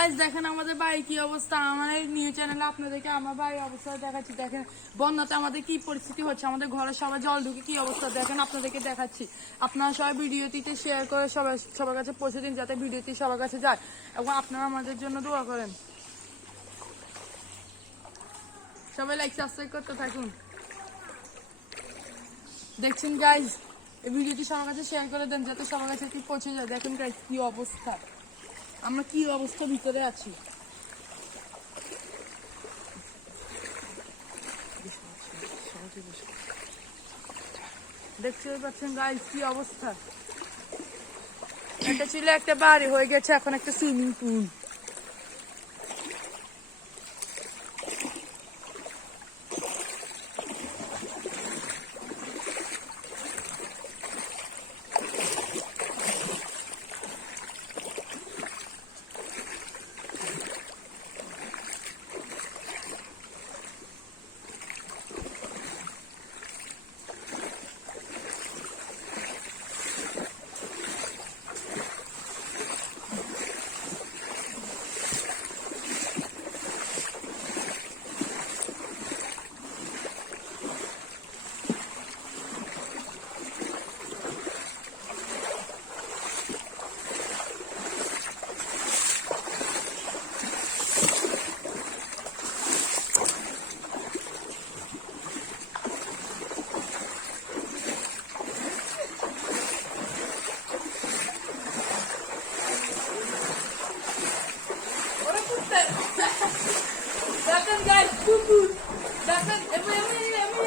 Guys দেখেন আমাদের বাড়ির কি অবস্থা? আমার নিউ চ্যানেলে আপনাদেরকে, আমার বাড়ির অবস্থা দেখাচ্ছি। দেখেন, বন্যাতে আমাদের কি পরিস্থিতি হচ্ছে? আমাদের ঘরে সবাই জল ঢুকে কি অবস্থা? দেখেন, আপনাদেরকে দেখাচ্ছি। আপনারা সবাই ভিডিওটিতে শেয়ার করে সবাই, সবার কাছে পৌঁছে দিন, যাতে ভিডিওটি সবার কাছে যায়। এবং আপনারা আমাদের জন্য দোয়া করেন। সবাই লাইক সাবস্ক্রাইব করতে থাকুন। দেখছেন গাইজ এই ভিডিওটি সবার কাছে শেয়ার করে দেন, যাতে সবার কাছে কি পৌঁছে যায়। দেখেন গাইজ কি অবস্থা। আমরা কি অবস্থা ভিতরে আছি? দেখতে পাচ্ছেন গাইজ কি অবস্থা? এটা ছিল, একটা বাড়ি হয়ে গেছে, এখন একটা সুইমিং পুল ওরে কুত্তে দেখেন গাইস কুকুর দেখেন এমন এমন এমন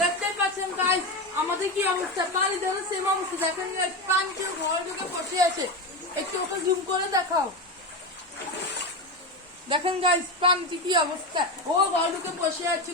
দেখতেই পাচ্ছেন গাইস আমাদের কি অবস্থা? পানি যেন সেম অবস্থা। দেখেন পানি কেউ ঘরে ঢুকে বসে আছে। একটু ওকে জুম করে দেখাও। দেখেন গাইস পানিটি কি অবস্থা? ও ঘর ঢুকে বসে আছে।